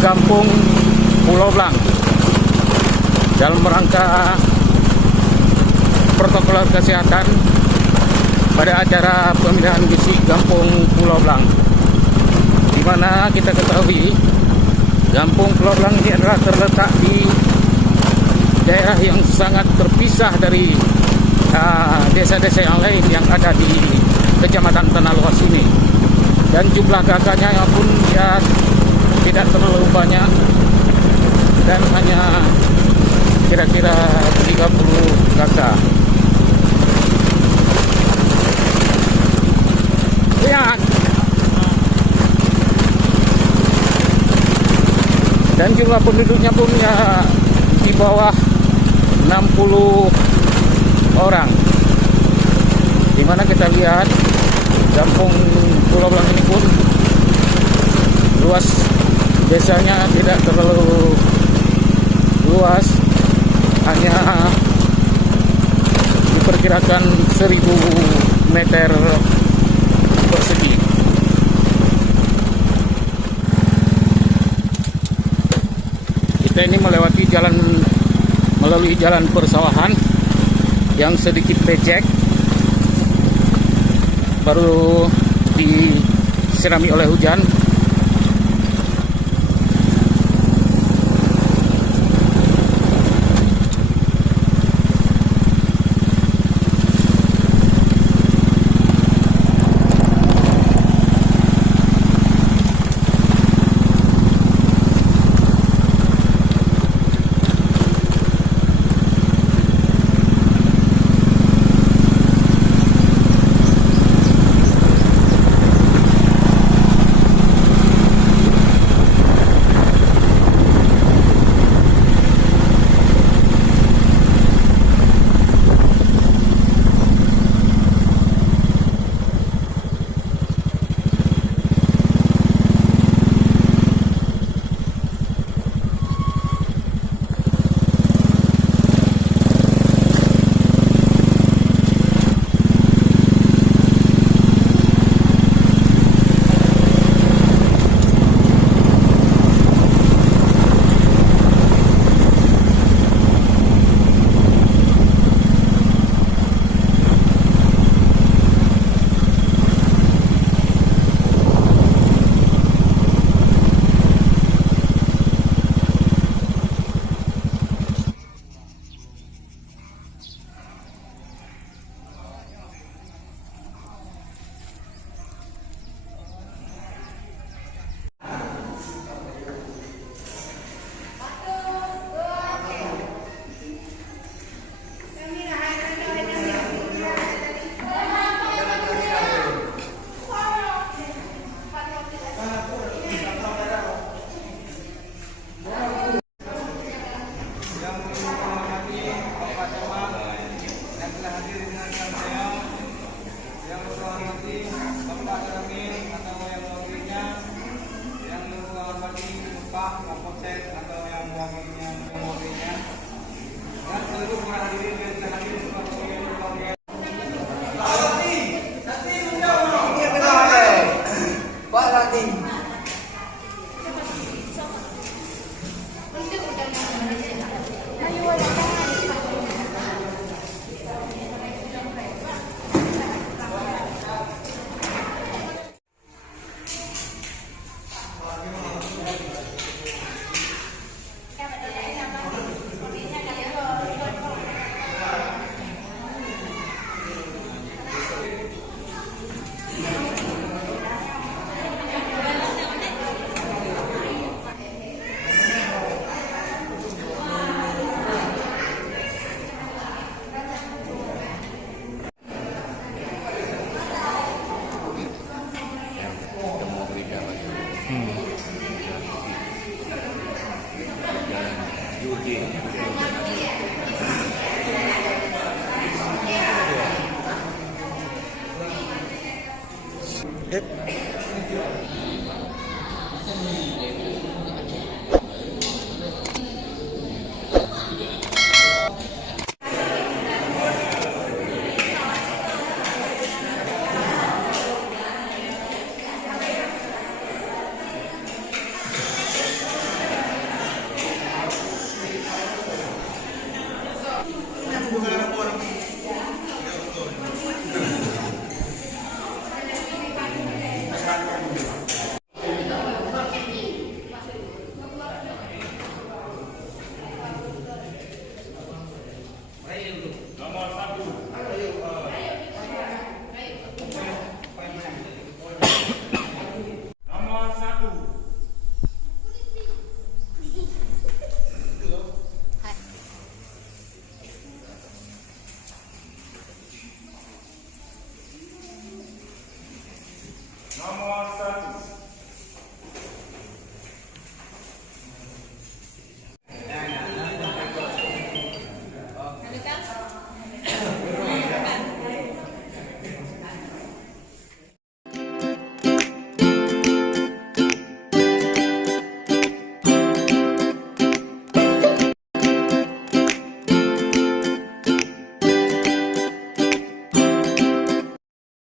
Kampung Pulau Blang dalam rangka protokol kesehatan pada acara pemilihan bisi Kampung Pulau Blang, di mana kita ketahui Kampung Pulau Blang ini adalah terletak di daerah yang sangat terpisah dari desa-desa yang lain yang ada di Kecamatan Tanah Luas ini, dan jumlah kakaknya pun ya tidak terlalu banyak dan hanya kira-kira 30 kakak. Lihat. Dan jumlah penduduknya pun ya di bawah 60 orang. Dimana kita lihat Kampung Pulau Blang ini pun luas desanya tidak terlalu luas, hanya diperkirakan 1000 meter persegi. Kita ini melalui jalan persawahan yang sedikit becek, baru disirami oleh hujan.